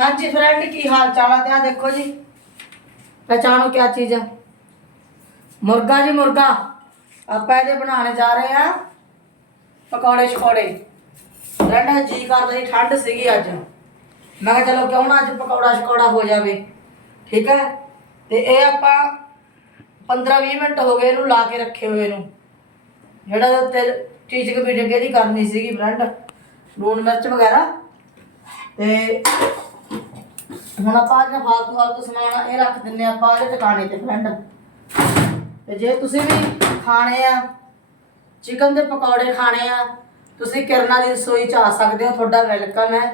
ਹਾਂਜੀ ਫਰੈਂਡ ਕੀ ਹਾਲ ਚਾਲ ਆ? ਤੇ ਆ ਦੇਖੋ ਜੀ। ਪਹਿਚਾਣੋ ਕੀ ਚੀਜ਼ ਹੈ ਮੁਰਗਾ ਜੀ, ਮੁਰਗਾ। ਆਪਾਂ ਇਹਦੇ ਬਣਾਉਣੇ ਜਾ ਰਹੇ ਆ ਪਕੌੜੇ ਸ਼ਕੌੜੇ ਫਰੈਂਡ ਜੀ ਕਰਦਾ ਸੀ ਠੰਡ ਸੀਗੀ ਅੱਜ। ਮੈਂ ਕਿਹਾ ਚਲੋ ਕਿਉਂ ਨਾ ਅੱਜ ਪਕੌੜਾ ਸ਼ਕੌੜਾ ਹੋ ਜਾਵੇ। ਠੀਕ ਹੈ ਤੇ ਇਹ ਆਪਾਂ 15-20 ਮਿੰਟ ਹੋ ਗਏ ਇਹਨੂੰ ਲਾ ਕੇ ਰੱਖੇ ਹੋਏ ਨੂੰ। ਜਿਹੜਾ ਇਹਦੇ ਉੱਤੇ ਟੀਚਿੰਗ ਵੀ ਅੱਗੇ ਦੀ ਕਰਨੀ ਸੀਗੀ ਫਰੈਂਡ ਲੂਣ ਮਿਰਚ ਵਗੈਰਾ। ਤੇ ਹੁਣ ਆਪਾਂ ਜਿਹੜਾ ਫਾਲਤੂ ਫਾਲਤੂ ਸਮਾਨ ਆ, ਇਹ ਰੱਖ ਦਿੰਨੇ ਆਪਾਂ ਇਹਦੇ ਟਿਕਾਣੇ ਤੇ ਫਰੈਂਡ ਤੇ ਜੇ ਤੁਸੀਂ ਵੀ ਖਾਣੇ ਆ ਚਿਕਨ ਦੇ ਪਕੌੜੇ ਖਾਣੇ ਆ ਤੁਸੀਂ ਕਿਰਨਾ ਦੀ ਰਸੋਈ ਚ ਆ ਸਕਦੇ ਹੋ ਤੁਹਾਡਾ ਵੈਲਕਮ ਹੈ।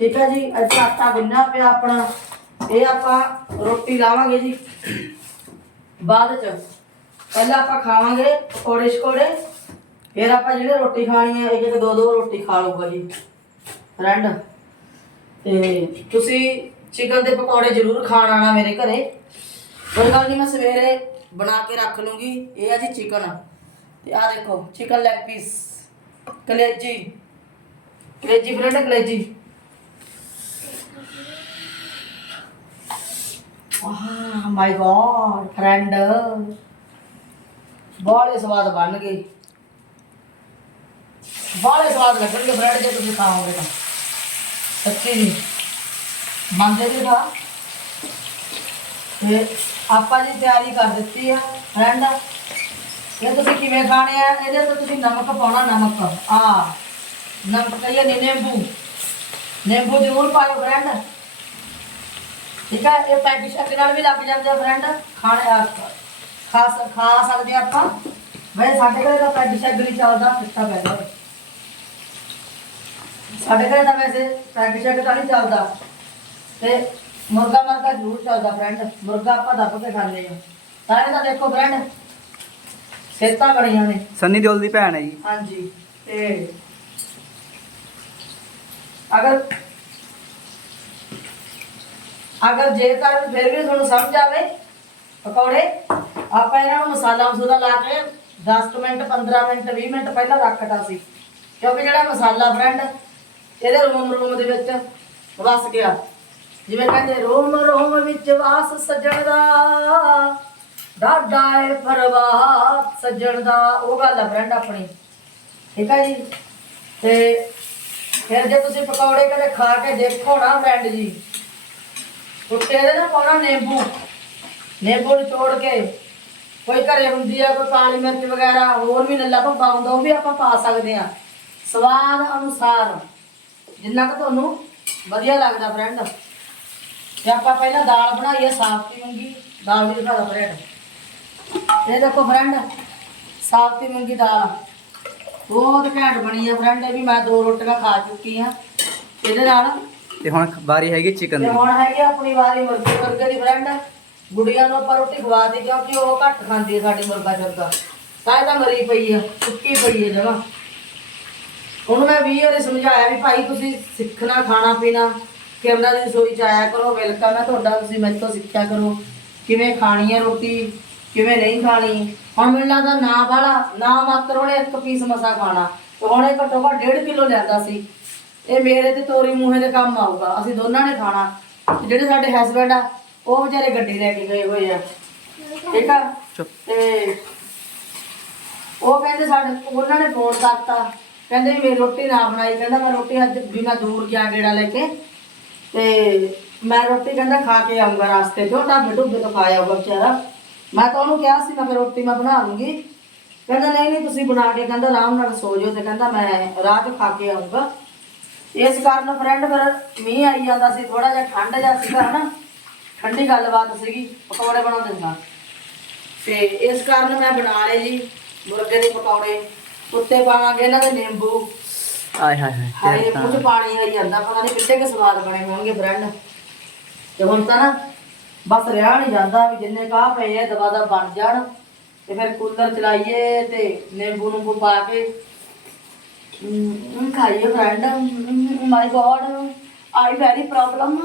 ਠੀਕ ਹੈ ਜੀ ਅੱਜ ਆਟਾ ਗੁੰਨਿਆ ਪਿਆ ਆਪਣਾ। ਇਹ ਆਪਾਂ ਰੋਟੀ ਲਾਵਾਂਗੇ ਜੀ। ਬਾਅਦ ਚ ਪਹਿਲਾਂ ਆਪਾਂ ਖਾਵਾਂਗੇ ਪਕੌੜੇ ਸ਼ਕੌੜੇ ਫਿਰ ਆਪਾਂ ਜਿਹੜੇ ਰੋਟੀ ਖਾਣੀ ਹੈ ਇੱਕ ਇੱਕ ਦੋ ਦੋ ਰੋਟੀ ਖਾ ਲਊਗਾ ਜੀ। ਫਰੈਂਡ ਤੇ ਤੁਸੀਂ ਚਿਕਨ ਦੇ ਪਕੌੜੇ ਜ਼ਰੂਰ ਖਾਣ ਆਣਾ ਮੇਰੇ ਘਰੇ। ਕੋਈ ਗੱਲ ਨਹੀਂ ਮੈਂ ਸਵੇਰੇ ਬਣਾ ਕੇ ਰੱਖ ਲੂੰਗੀ। ਇਹ ਆ ਜੀ ਚਿਕਨ। ਤੇ ਆ ਦੇਖੋ, ਚਿਕਨ ਲੈਗ ਪੀਸ ਕਲੇਜੀ। ਕਲੇਜੀ ਫਰੈਂਡ ਕਲੇਜੀ। ਵਾਹ ਮਾਈ ਗॉड ਫਰੈਂਡ ਬੜੇ ਸਵਾਦ ਬਣ ਗਏ ਬੜੇ ਸਵਾਦ ਲੱਗਣਗੇ ਫਰੈਂਡ ਜੇ ਤੁਸੀਂ ਖਾਓਗੇ ਤਾਂ। ਸੱਚੀ ਜੀ। ਮੰਨਦੇ ਜੀ ਦਾ ਤੇ ਆਪਾਂ ਜੀ ਤਿਆਰੀ ਕਰ ਦਿੱਤੀ ਆ ਫਰੈਂਡ ਇਹ ਤੁਸੀਂ ਕਿਵੇਂ ਖਾਣੇ ਆ? ਇਹਦੇ ਤੇ ਤੁਸੀਂ ਨਮਕ ਪਾਉਣਾ, ਨਮਕ। ਆ ਨਮਕ ਕਹੀਏ ਨੇ, ਨਿੰਬੂ। ਨਿੰਬੂ ਜ਼ਰੂਰ ਪਾਓ ਫਰੈਂਡ ਠੀਕ ਹੈ? ਇਹ ਪੈਕ ਸ਼ੱਕ ਨਾਲ ਵੀ ਲੱਗ ਜਾਂਦੇ ਆ ਫਰੈਂਡ ਖਾਣੇ ਆ, ਖਾ ਖਾ ਸਕਦੇ ਆ ਆਪਾਂ। ਵੈਸੇ ਸਾਡੇ ਘਰੇ ਤਾਂ ਪੈਕ ਸ਼ੱਕ ਨਹੀਂ ਚੱਲਦਾ ਫਿੱਟਾ ਪੈਦਾ ਸਾਡੇ ਘਰੇ ਤਾਂ ਵੈਸੇ ਪੈਕ ਸ਼ੈਕ ਤਾਂ ਨਹੀਂ ਚੱਲਦਾ। ਤੇ ਮੁਰਗਾ ਮਰਗਾ ਜ਼ਰੂਰ ਚੱਲਦਾ ਫਰੈਂਡ ਮੁਰਗਾ ਆਪਾਂ ਦੱਬ ਕੇ ਖਾਂਦੇ ਆ। ਸਾਰੇ ਤਾਂ ਦੇਖੋ ਫਰੈਂਡ ਸੇਤਾਂ ਬਣੀਆਂ ਨੇ। ਸੰਨੀ ਦਿਓਲ ਦੀ ਭੈਣ ਹੈ ਜੀ। ਹਾਂਜੀ ਤੇ ਅਗਰ ਅਗਰ ਜੇਕਰ ਫਿਰ ਵੀ ਤੁਹਾਨੂੰ ਸਮਝ ਆਵੇ ਪਕੌੜੇ ਆਪਾਂ ਇਹਨਾਂ ਨੂੰ ਮਸਾਲਾ ਮਸੂਲਾ ਲਾ ਕੇ 10 ਕੁ ਮਿੰਟ 15 ਮਿੰਟ 20 ਮਿੰਟ ਪਹਿਲਾਂ ਰੱਖਤਾ ਸੀ। ਕਿਉਂਕਿ ਜਿਹੜਾ ਮਸਾਲਾ ਫਰੈਂਡ ਇਹਦੇ ਰੋਮ ਰੋਮ ਦੇ ਵਿੱਚ ਵਸ ਗਿਆ। ਜਿਵੇਂ ਕਹਿੰਦੇ ਰੋਮ ਰੋਮ ਵਿੱਚ ਵਾਸ ਸੱਜਣ ਦਾ ਡਾਡਾ ਏ ਪਰਵਾਹ ਸੱਜਣ ਦਾ, ਉਹ ਗੱਲ ਆ ਫਰੈਂਡ ਆਪਣੀ। ਠੀਕ ਹੈ ਜੀ? ਤੇ ਫਿਰ ਜੇ ਤੁਸੀਂ ਪਕੌੜੇ ਕਦੇ ਖਾ ਕੇ ਦੇਖੋ ਨਾ ਫਰੈਂਡ ਜੀ ਉੱਤੇ ਇਹਦੇ ਨਾ ਪਾਉਣਾ ਨਿੰਬੂ। ਨਿੰਬੂ ਤੋੜ ਕੇ ਕੋਈ ਘਰੇ ਹੁੰਦੀ ਆ, ਕੋਈ ਕਾਲੀ ਮਿਰਚ ਵਗੈਰਾ, ਹੋਰ ਵੀ ਨੱਲਾ ਭੱਬਾ ਹੁੰਦਾ, ਉਹ ਵੀ ਆਪਾਂ ਪਾ ਸਕਦੇ ਆ। ਸਵਾਦ ਅਨੁਸਾਰ। ਜਿੰਨਾ ਕੁ ਤੁਹਾਨੂੰ ਵਧੀਆ ਲੱਗਦਾ ਫਰੈਂਡ ਤੇ ਆਪਾਂ ਪਹਿਲਾਂ ਦਾਲ ਬਣਾਈ ਆ ਸਾਫਤੀ ਮੂੰਗੀ ਦਾਲ ਵੀ ਦਿਖਾ ਦੋ ਫਰੈਂਡ ਇਹ ਦੇਖੋ ਫਰੈਂਡ ਸਾਫਤੀ ਮੂੰਗੀ ਦਾਲ। ਬਹੁਤ ਘੈਂਟ ਬਣੀ ਆ ਫਰੈਂਡ ਇਹ ਵੀ ਮੈਂ ਦੋ ਰੋਟੀਆਂ ਖਾ ਚੁੱਕੀ ਆ। ਇਹਦੇ ਨਾਲ ਤੇ ਹੁਣ ਵਾਰੀ ਹੈਗੀ ਚਿਕਨ ਤੇ ਦੀ। ਹੁਣ ਹੈਗੀ ਆਪਣੀ ਵਾਰੀ ਮੁਰਗੇ ਮੁਰਗੇ ਦੀ ਫਰੈਂਡ ਗੁੜੀਆਂ ਨੂੰ ਆਪਾਂ ਰੋਟੀ ਖਵਾ ਦੇ ਕਿਉਂਕਿ ਉਹ ਘੱਟ ਖਾਂਦੀ ਹੈ ਸਾਡੀ ਮੁਰਗਾ ਚੁਰਗਾ ਤਾਂ ਇਹ ਤਾਂ ਮਰੀ ਪਈ ਆ ਸੁੱਕੀ ਪਈ ਹੈ ਜਮਾ। ਉਹਨੂੰ ਮੈਂ ਵੀ ਵਾਰੀ ਸਮਝਾਇਆ ਵੀ ਭਾਈ ਤੁਸੀਂ ਸਿੱਖਣਾ ਖਾਣਾ ਪੀਣਾ ਕਿਰਨਾ ਦੀ ਰਸੋਈ ਚ ਆਇਆ ਕਰੋ ਵੈਲਕਮ ਹੈ ਤੁਹਾਡਾ ਤੁਸੀਂ ਮੇਰੇ ਤੋਂ ਸਿੱਖਿਆ ਕਰੋ। ਕਿਵੇਂ ਖਾਣੀ ਹੈ ਰੋਟੀ ਕਿਵੇਂ ਨਹੀਂ ਖਾਣੀ? ਹੁਣ ਮੈਨੂੰ ਲੱਗਦਾ ਨਾ ਵਾਲਾ ਨਾ ਮਾਤਰ ਉਹਨੇ ਇੱਕ ਪੀਸ ਮਸਾ ਖਾਣਾ। ਤੇ ਹੁਣ ਇਹ ਘੱਟੋ ਘੱਟ 1.5 ਕਿਲੋ ਲਿਆਂਦਾ ਸੀ। ਇਹ ਮੇਰੇ ਤੇ ਤੋਰੀ ਮੂਹੇ ਦੇ ਕੰਮ ਆਊਗਾ। ਅਸੀਂ ਦੋਨਾਂ ਨੇ ਖਾਣਾ। ਤੇ ਜਿਹੜੇ ਸਾਡੇ ਹਸਬੰਡ ਆ ਉਹ ਵਿਚਾਰੇ ਗੱਡੀ ਲੈ ਕੇ ਗਏ ਹੋਏ ਆ। ਠੀਕ ਆ? ਤੇ ਉਹ ਕਹਿੰਦੇ ਸਾਡੇ ਉਹਨਾਂ ਨੇ ਫੋਨ ਕਰਤਾ। ਕਹਿੰਦੇ ਵੀ ਮੇਰੀ ਰੋਟੀ ਨਾ ਬਣਾਈ। ਕਹਿੰਦਾ ਮੈਂ ਰੋਟੀ ਅੱਜ ਮੈਂ ਦੂਰ ਗਿਆ ਗੇੜਾ ਲੈ ਕੇ। ਤੇ ਮੈਂ ਰੋਟੀ ਕਹਿੰਦਾ ਖਾ ਕੇ ਆਉਂਗਾ ਰਾਸਤੇ 'ਚੋਂ ਢਾਬੇ ਢੁੱਬੇ ਤੋਂ ਖਾ ਆਊਗਾ ਵਿਚਾਰਾ। ਮੈਂ ਤਾਂ ਉਹਨੂੰ ਕਿਹਾ ਸੀ, ਮੈਂ ਫਿਰ ਰੋਟੀ ਮੈਂ ਬਣਾ ਲੂੰਗੀ। ਕਹਿੰਦਾ, ਨਹੀਂ ਨਹੀਂ, ਤੁਸੀਂ ਬਣਾ ਕੇ, ਕਹਿੰਦਾ, ਆਰਾਮ ਨਾਲ ਸੋ ਜਾਓ। ਤੇ ਕਹਿੰਦਾ, ਮੈਂ ਰਾਹ 'ਚ ਖਾ ਕੇ ਆਉਂਗਾ ਇਸ ਕਾਰਨ ਫਰੈਂਡ ਫਿਰ ਮੀਂਹ ਆਈ ਜਾਂਦਾ ਸੀ ਥੋੜਾ ਜਿਹਾ ਠੰਡ ਜਿਹਾ ਸੀਗਾ, ਹਨਾ। ਠੰਡੀ ਗੱਲਬਾਤ ਸੀਗੀ, ਪਕੌੜੇ ਬਣਾਉਂਦੇ ਸਾਂ ਤੇ ਇਸ ਕਾਰਨ ਮੈਂ ਬਣਾ ਲਏ ਜੀ, ਮੁਰਗੇ ਦੇ ਪਕੌੜੇ। ਉੱਤੇ ਪਾਵਾਂਗੇ ਇਹਨਾਂ ਦੇ ਨਿੰਬੂ। ਆਏ ਹਾਏ ਹਾਏ ਹਾਏ ਕੁਝ ਪਾਣੀ ਆਈ ਜਾਂਦਾ ਪਤਾ ਨਹੀਂ ਕਿੱਡੇ ਕੁ ਸਵਾਦ ਬਣੇ ਹੋਣਗੇ ਫਰੈਂਡ ਤੇ ਹੁਣ ਤਾਂ ਨਾ ਬਸ ਰਿਹਾ ਨਹੀਂ ਜਾਂਦਾ ਵੀ ਜਿੰਨੇ ਕਾਹ ਪਏ ਆ ਦਵਾ ਦਾ ਬਣ ਜਾਣ ਤੇ ਫਿਰ ਕੂਲਰ ਚਲਾਈਏ ਤੇ ਨਿੰਬੂ ਨੂੰਬੂ ਪਾ ਕੇ। ਖਾਈਏ friend my god I very problem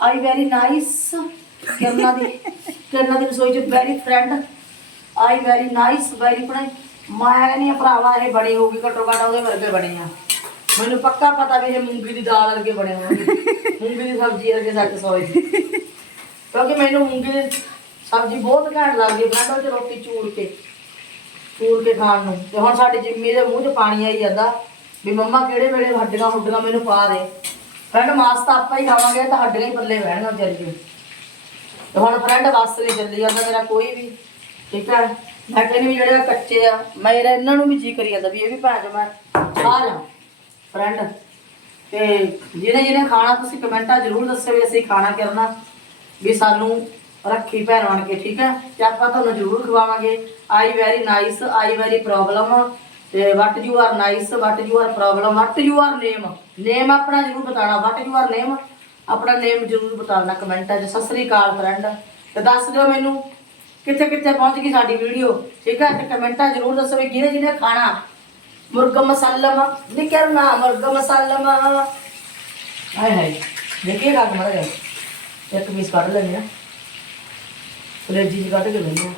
I very nice. Kirna ਦੀ ਕਿਰਨਾ ਦੀ ਰਸੋਈ ਚ very friend I very nice very ਪੜਾਈ ਮੈਂ ਨਹੀਂ ਭਰਾਵਾ, ਇਹ ਬੜੀ ਹੋਊਗੀ, ਘੱਟੋ ਘੱਟ ਉਹਦੇ ਵਰਗੇ ਬਣੇ ਆ। ਮੈਨੂੰ ਪੱਕਾ ਪਤਾ ਵੀ ਇਹ ਮੂੰਗੀ ਦੀ ਦਾਲ ਵਰਗੇ ਬਣੇ ਹੋਣਗੇ। ਮੂੰਗੀ ਦੀ ਸਬਜ਼ੀ ਵਰਗੇ ਸੱਚ ਸੋਏ। ਕਿਉਂਕਿ ਮੈਨੂੰ ਮੂੰਗੀ ਦੀ ਸਬਜ਼ੀ ਬਹੁਤ ਘੈਂਟ ਲੱਗਦੀ ਹੈ ਬਣਾਉਣ ਰੋਟੀ ਚੂਰ ਕੇ ਚੂਰ ਕੇ ਖਾਣ ਨੂੰ। ਤੇ ਹੁਣ ਸਾਡੀ ਜਿੰਮੀ ਦੇ ਮੂੰਹ 'ਚ ਪਾਣੀ ਆਈ ਜਾਂਦਾ ਵੀ ਮੰਮਾ ਕਿਹੜੇ ਵੇਲੇ ਹੱਡੀਆਂ ਹੁੱਡੀਆਂ ਮੈਨੂੰ ਪਾ ਦੇ। ਫਰੈਂਡ ਮਾਸ ਤਾਂ ਆਪਾਂ ਹੀ ਖਾਵਾਂਗੇ ਤਾਂ ਹੱਡੀਆਂ ਹੀ ਪੱਲੇ ਬਹਿਣਗੇ ਵਿਚਾਰੀ ਤੇ ਹੁਣ ਫਰੈਂਡ ਵਾਸਤੇ ਚੱਲੀ ਜਾਂਦਾ ਮੇਰਾ ਕੋਈ ਵੀ। ਠੀਕ ਹੈ ਮੈਂ ਕਹਿੰਦੀ ਵੀ ਜਿਹੜੇ ਕੱਚੇ ਆ ਮੇਰਾ ਇਹਨਾਂ ਨੂੰ ਵੀ ਜੀ ਕਰੀ ਜਾਂਦਾ ਵੀ ਇਹ ਵੀ ਭੈਣ ਚੋ ਮੈਂ ਖਾ ਜਾ ਫਰੈਂਡ ਤੇ ਜਿਹਨੇ ਜਿਹਨੇ ਖਾਣਾ ਤੁਸੀਂ ਕਮੈਂਟਾਂ ਜ਼ਰੂਰ ਦੱਸਿਓ ਵੀ ਅਸੀਂ ਖਾਣਾ ਕਰਨਾ ਵੀ ਸਾਨੂੰ ਰੱਖੀ ਭੈਣ ਬਣ ਕੇ, ਠੀਕ ਹੈ ਤੇ ਆਪਾਂ ਤੁਹਾਨੂੰ ਜ਼ਰੂਰ ਖਵਾਵਾਂਗੇ। I very nice I very problem ਤੇ what you are nice what you are problem what you are name name ਆਪਣਾ ਜ਼ਰੂਰ ਬਤਾਣਾ ਵਟ ਯੂ ਆਰ ਨੇਮ ਆਪਣਾ ਨੇਮ ਜ਼ਰੂਰ ਬਤਾਉਣਾ ਕਮੈਂਟਾਂ 'ਚ। ਸਤਿ ਸ੍ਰੀ ਅਕਾਲ ਫਰੈਂਡ ਤੇ ਦੱਸ ਦਿਓ ਮੈਨੂੰ ਕਿੱਥੇ ਕਿੱਥੇ ਪਹੁੰਚ ਗਈ ਸਾਡੀ ਵੀਡੀਓ? ਠੀਕ ਹੈ ਤੇ ਕਮੈਂਟਾਂ ਜ਼ਰੂਰ ਦੱਸੋ ਵੀ ਜਿਹਨੇ ਜਿਹਨੇ ਖਾਣਾ? ਮੁਰਗ ਮਸਾਲਮ। ਨਹੀਂ ਕਰਨਾ ਮੁਰਗਾ ਮਸਾਲਮ। ਹਾਏ ਹਾਏ, ਦੇਖੀਏ ਕਾ ਮਰ ਗਿਆ ਇੱਕ ਪੀਸ ਕੱਢ ਲੈਣੇ ਆ। ਫਲੇਜੀ ਚ ਕੱਢ ਕੇ ਲੈਣੇ